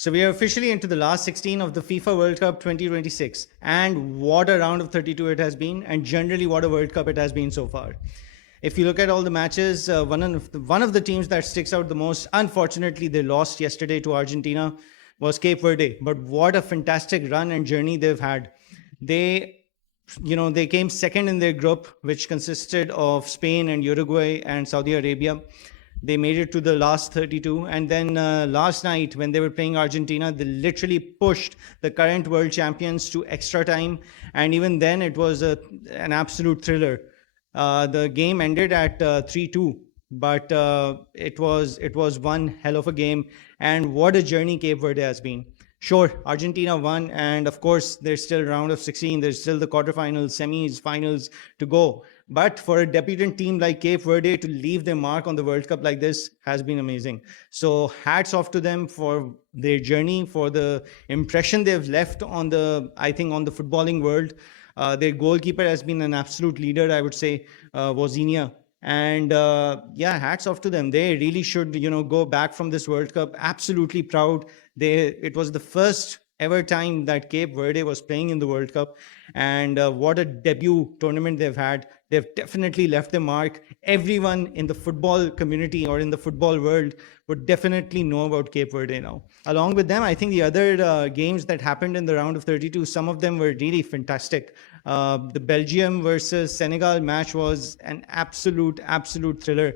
So we are officially into the last 16 of the FIFA World Cup 2026. And what a round of 32 it has been, and generally what a World Cup it has been so far. If you look at all the matches, one of the teams that sticks out the most, unfortunately, they lost yesterday to Argentina, was Cape Verde. But what a fantastic run and journey they've had. They they came second in their group, which consisted of Spain and Uruguay and Saudi Arabia. They made it to the last 32. And then last night, when they were playing Argentina, they literally pushed the current world champions to extra time. And even then, it was an absolute thriller. The game ended at 3-2, but it was one hell of a game. And what a journey Cape Verde has been. Sure, Argentina won, and of course, there's still round of 16. There's still the quarterfinals, semis, finals to go. But for a debutant team like Cape Verde to leave their mark on the World Cup like this has been amazing. So hats off to them for their journey, for the impression they've left on I think, on the footballing world. Their goalkeeper has been an absolute leader, I would say, Wozinia. And yeah, hats off to them. They really should, go back from this World Cup absolutely proud. It was the first ever time that Cape Verde was playing in the World Cup, and what a debut tournament they've had. They've definitely left their mark. Everyone in the football community or in the football world would definitely know about Cape Verde now. Along with them, I think the other games that happened in the round of 32, some of them were really fantastic. The Belgium versus Senegal match was an absolute thriller.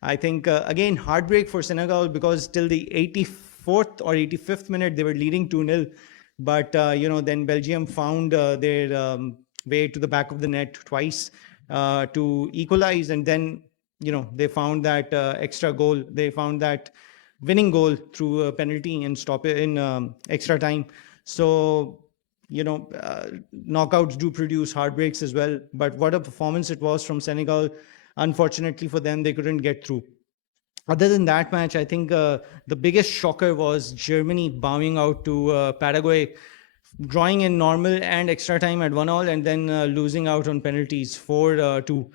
I think, again, heartbreak for Senegal, because till the 84th or 85th minute, they were leading 2-0. But, then Belgium found their way to the back of the net twice to equalize. And then, they found that extra goal. They found that winning goal through a penalty in extra time. So, knockouts do produce heartbreaks as well. But what a performance it was from Senegal. Unfortunately for them, they couldn't get through. Other than that match, I think the biggest shocker was Germany bowing out to Paraguay, drawing in normal and extra time at 1-1, and then losing out on penalties 4-2.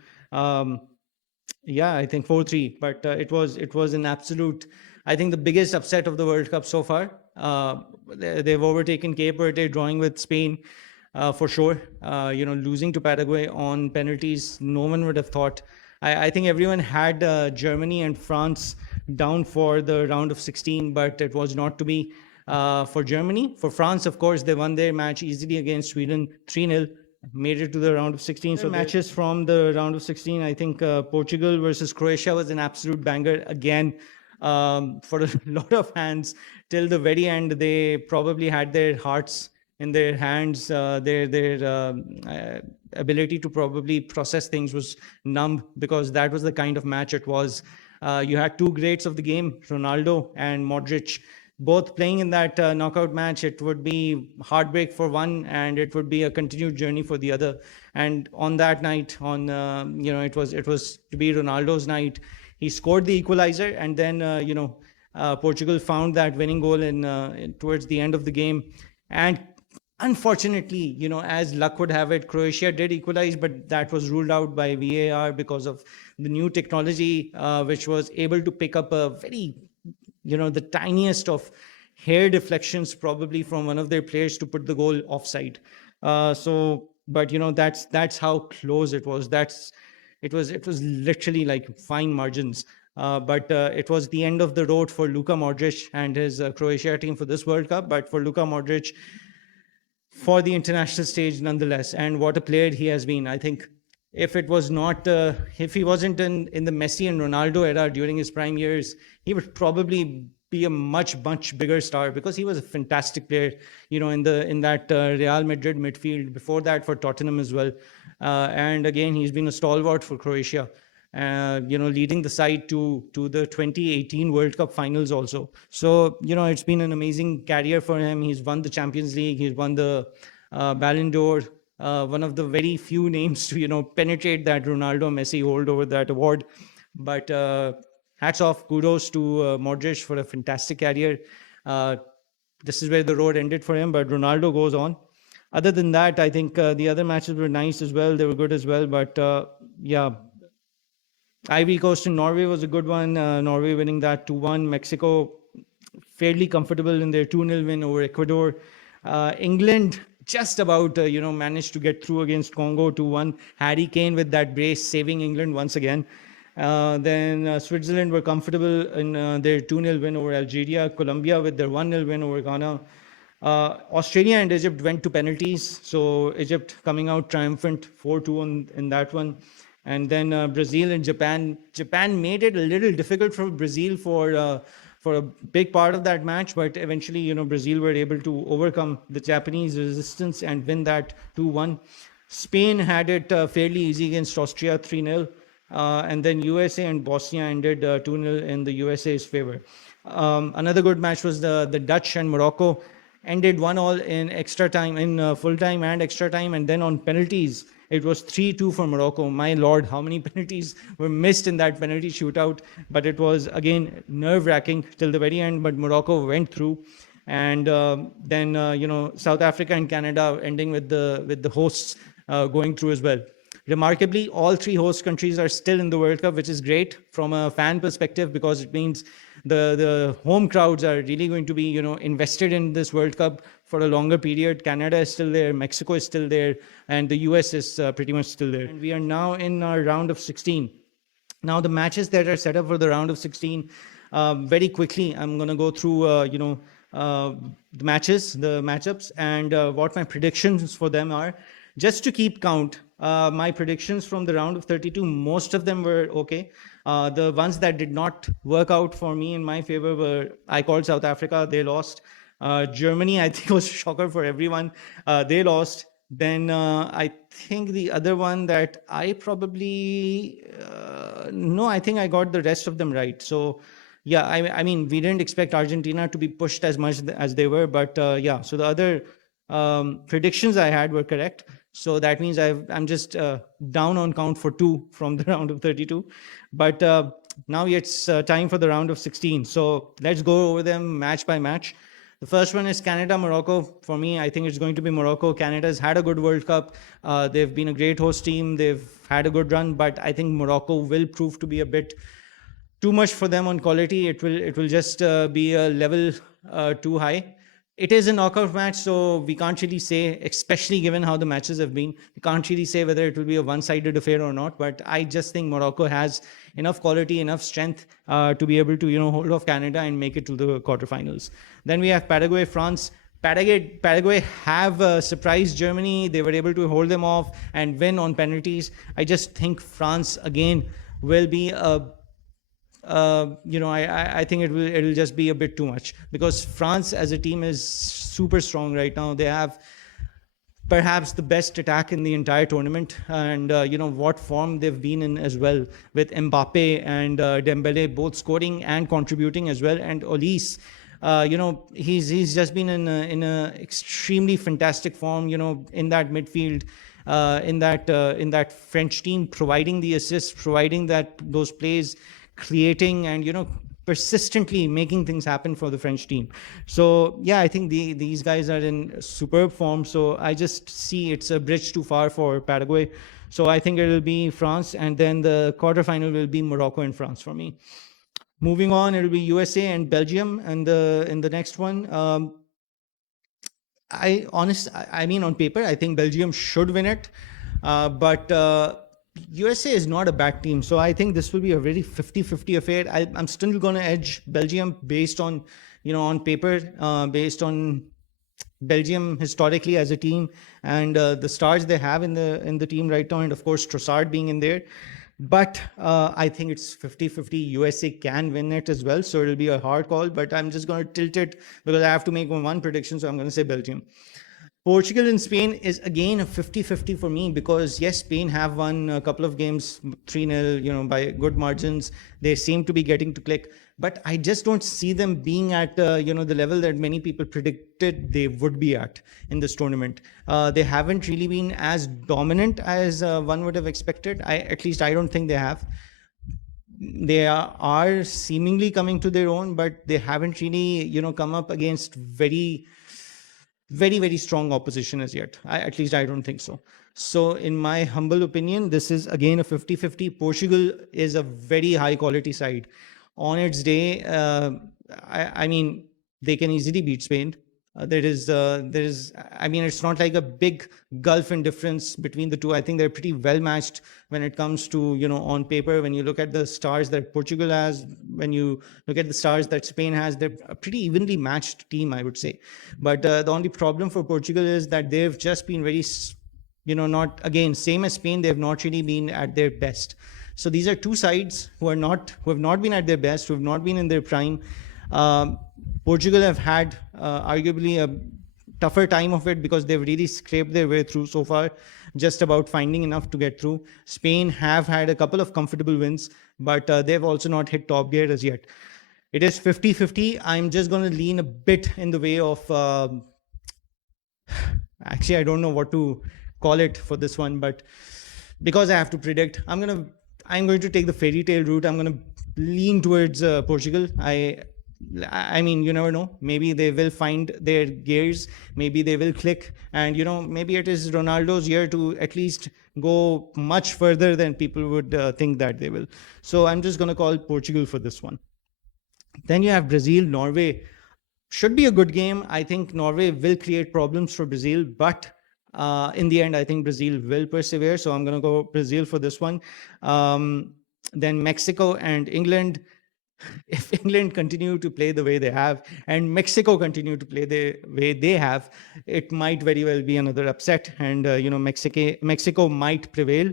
Yeah, I think 4-3. But it was an absolute, I think, the biggest upset of the World Cup so far. They've overtaken Cape Verde, drawing with Spain for sure. Losing to Paraguay on penalties, no one would have thought. I think everyone had Germany and France down for the round of 16, but it was not to be for Germany. For France, of course, they won their match easily against Sweden, 3-0, made it to the round of 16. So matches from the round of 16, I think Portugal versus Croatia was an absolute banger again. For a lot of hands, till the very end, they probably had their hearts in their hands. Their ability to probably process things was numb, because that was the kind of match it was. You had two greats of the game, Ronaldo and Modric, both playing in that knockout match. It would be heartbreak for one, and it would be a continued journey for the other. And on that night, it was to be Ronaldo's night. He scored the equalizer, and then Portugal found that winning goal towards the end of the game. And unfortunately, as luck would have it, Croatia did equalize, but that was ruled out by VAR because of the new technology, which was able to pick up a very, the tiniest of hair deflections, probably from one of their players, to put the goal offside. But that's how close it was. It was literally like fine margins. But it was the end of the road for Luka Modric and his Croatia team for this World Cup. But for Luka Modric, for the international stage nonetheless, and what a player he has been. I think if he wasn't in the Messi and Ronaldo era during his prime years, he would probably be a much bigger star, because he was a fantastic player, in that Real Madrid midfield. Before that, for Tottenham as well. And again, he's been a stalwart for Croatia, leading the side to the 2018 World Cup finals also. So, it's been an amazing career for him. He's won the Champions League. He's won the Ballon d'Or. One of the very few names to, penetrate that Ronaldo Messi hold over that award. But hats off, kudos to Modric for a fantastic career. This is where the road ended for him, but Ronaldo goes on. Other than that, I think the other matches were nice as well. They were good as well. But yeah, Ivory Coast and Norway was a good one. Norway winning that 2-1. Mexico fairly comfortable in their 2-0 win over Ecuador. England just about, managed to get through against Congo 2-1. Harry Kane with that brace saving England once again. Then Switzerland were comfortable in their 2-0 win over Algeria. Colombia with their 1-0 win over Ghana. Australia and Egypt went to penalties. So Egypt coming out triumphant 4-2 in that one. And then Brazil and Japan. Japan made it a little difficult for Brazil for a big part of that match, but eventually, Brazil were able to overcome the Japanese resistance and win that 2-1. Spain had it fairly easy against Austria 3-0. And then USA and Bosnia ended 2-0 in the USA's favor. Another good match was the Dutch and Morocco. Ended 1-1 in extra time, in full time and extra time. And then on penalties, it was 3-2 for Morocco. My lord, how many penalties were missed in that penalty shootout. But it was, again, nerve-wracking till the very end. But Morocco went through. And then, South Africa and Canada ending with the hosts going through as well. Remarkably, all three host countries are still in the World Cup, which is great from a fan perspective, because it means the home crowds are really going to be, invested in this World Cup for a longer period. Canada is still there, Mexico is still there, and the US is pretty much still there. And we are now in our round of 16. Now, the matches that are set up for the round of 16, very quickly, I'm going to go through, the matches, the matchups, and what my predictions for them are. Just to keep count, my predictions from the round of 32, most of them were okay. The ones that did not work out for me in my favor were, I called South Africa, they lost. Germany, I think, was a shocker for everyone. They lost. Then I think the other one that I probably, no, I think I got the rest of them right. So, yeah, I mean, we didn't expect Argentina to be pushed as much as they were, but yeah, so the other predictions I had were correct. So that means I'm just down on count for 2 from the round of 32. But now it's time for the round of 16. So let's go over them match by match. The first one is Canada, Morocco. For me, I think it's going to be Morocco. Canada's had a good World Cup. They've been a great host team. They've had a good run, but I think Morocco will prove to be a bit too much for them on quality. It will just be a level too high. It is a knockout match, so we can't really say, especially given how the matches have been, we can't really say whether it will be a one-sided affair or not. But I just think Morocco has enough quality, enough strength to be able to, hold off Canada and make it to the quarterfinals. Then we have Paraguay, France. Paraguay have surprised Germany. They were able to hold them off and win on penalties. I just think France again will be I think it'll just be a bit too much, because France as a team is super strong right now. They have perhaps the best attack in the entire tournament, and what form they've been in as well, with Mbappe and Dembele both scoring and contributing as well, and Olise. He's just been in a extremely fantastic form. In that midfield, in that French team, providing the assists, providing those plays, creating and persistently making things happen for the French team. So yeah, I think these guys are in superb form. So I just see it's a bridge too far for Paraguay. So I think it'll be France, and then the quarterfinal will be Morocco and France for me. Moving on, it'll be USA and Belgium, and in the next one. I mean, on paper, I think Belgium should win it, but USA is not a bad team, so I think this will be a very 50-50 affair. I'm still going to edge Belgium based on, on paper, based on Belgium historically as a team, and the stars they have in the team right now, and of course Trossard being in there. But I think it's 50-50. USA can win it as well, so it'll be a hard call, but I'm just going to tilt it because I have to make one prediction, so I'm going to say Belgium. Portugal and Spain is again a 50-50 for me, because yes, Spain have won a couple of games 3-0, by good margins. They seem to be getting to click, but I just don't see them being at the level that many people predicted they would be at in this tournament. They haven't really been as dominant as one would have expected. At least I don't think they have. They are seemingly coming to their own, but they haven't really come up against very, very strong opposition as yet. At least I don't think so. So in my humble opinion, this is again a 50-50. Portugal is a very high quality side. On its day, I mean, they can easily beat Spain. I mean, it's not like a big gulf in difference between the two. I think they're pretty well matched when it comes to, on paper. When you look at the stars that Portugal has, when you look at the stars that Spain has, they're a pretty evenly matched team, I would say. But the only problem for Portugal is that they've just been very, not, again, same as Spain, they've not really been at their best. So these are two sides who have not been at their best, who have not been in their prime. Portugal have had arguably a tougher time of it because they've really scraped their way through so far, just about finding enough to get through. Spain have had a couple of comfortable wins, but they've also not hit top gear as yet. It is 50-50. I'm just going to lean a bit in the way of, actually, I don't know what to call it for this one, but because I have to predict, I'm going to take the fairy tale route. I'm going to lean towards Portugal. I mean, you never know. Maybe they will find their gears. Maybe they will click. And, maybe it is Ronaldo's year to at least go much further than people would think that they will. So I'm just going to call Portugal for this one. Then you have Brazil, Norway. Should be a good game. I think Norway will create problems for Brazil, but in the end, I think Brazil will persevere. So I'm going to go Brazil for this one. Then Mexico and England. If England continue to play the way they have and Mexico continue to play the way they have, it might very well be another upset, and Mexico might prevail,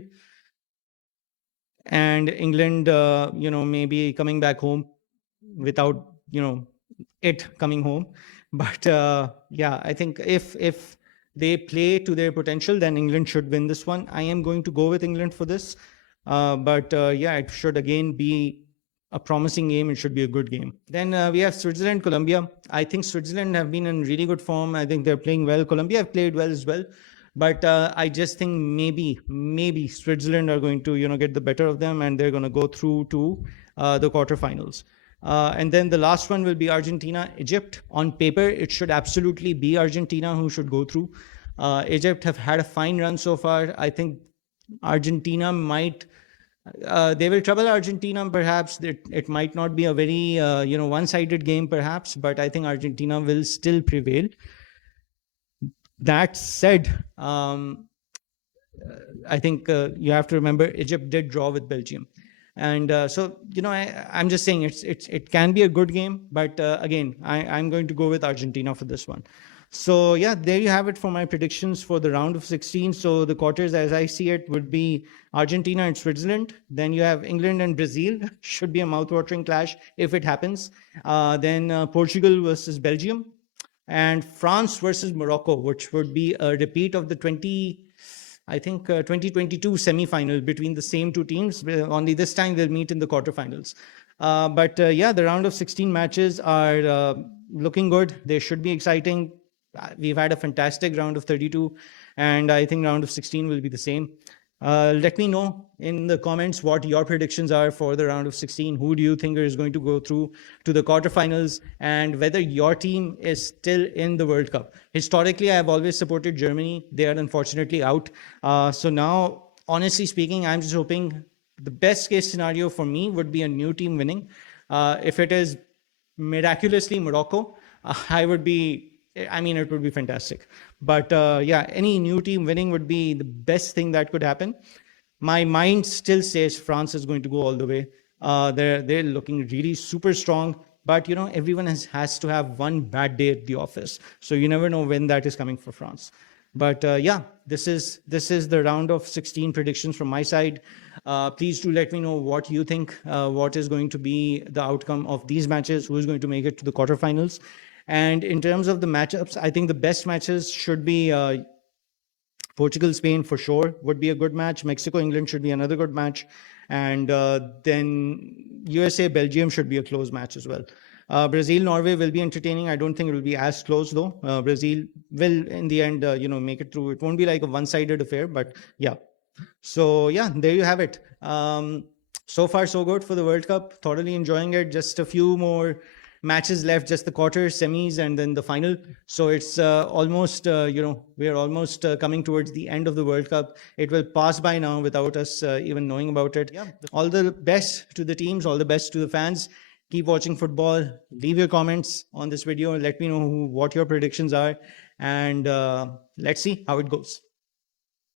and England, maybe coming back home without it coming home. But yeah, I think if they play to their potential, then England should win this one. I am going to go with England for this, but yeah, it should again be a promising game. It should be a good game. Then we have Switzerland, Colombia. I think Switzerland have been in really good form. I think they're playing well. Colombia have played well as well. But I just think maybe Switzerland are going to, get the better of them, and they're going to go through to the quarterfinals. And then the last one will be Argentina, Egypt. On paper, it should absolutely be Argentina who should go through. Egypt have had a fine run so far. I think Argentina might... they will trouble Argentina, perhaps. It might not be a very, one-sided game, perhaps, but I think Argentina will still prevail. That said, I think you have to remember Egypt did draw with Belgium. And so, I'm just saying it can be a good game, but again, I'm going to go with Argentina for this one. So yeah, there you have it for my predictions for the round of 16. So the quarters, as I see it, would be Argentina and Switzerland. Then you have England and Brazil. Should be a mouth-watering clash if it happens. Then Portugal versus Belgium, and France versus Morocco, which would be a repeat of the 2022 semi-final between the same two teams. Only this time they'll meet in the quarterfinals. But yeah, the round of 16 matches are looking good. They should be exciting. We've had a fantastic round of 32, and I think round of 16 will be the same. Let me know in the comments what your predictions are for the round of 16. Who do you think is going to go through to the quarterfinals, and whether your team is still in the World Cup. Historically, I have always supported Germany. They are unfortunately out. So now, honestly speaking, I'm just hoping the best case scenario for me would be a new team winning. If it is miraculously Morocco, it would be fantastic. But yeah, any new team winning would be the best thing that could happen. My mind still says France is going to go all the way. They're looking really super strong. But everyone has to have one bad day at the office. So you never know when that is coming for France. But yeah, this is the round of 16 predictions from my side. Please do let me know what you think, what is going to be the outcome of these matches, who is going to make it to the quarterfinals. And in terms of the matchups, I think the best matches should be Portugal, Spain for sure would be a good match. Mexico, England should be another good match. And then USA, Belgium should be a close match as well. Brazil, Norway will be entertaining. I don't think it will be as close though. Brazil will in the end, make it through. It won't be like a one-sided affair, but yeah. So yeah, there you have it. So far, so good for the World Cup. Thoroughly enjoying it. Just a few more matches left, just the quarters, semis, and then the final. So it's almost, we are almost coming towards the end of the World Cup. It will pass by now without us even knowing about it. Yeah. All the best to the teams, all the best to the fans. Keep watching football. Leave your comments on this video. Let me know what your predictions are. And let's see how it goes.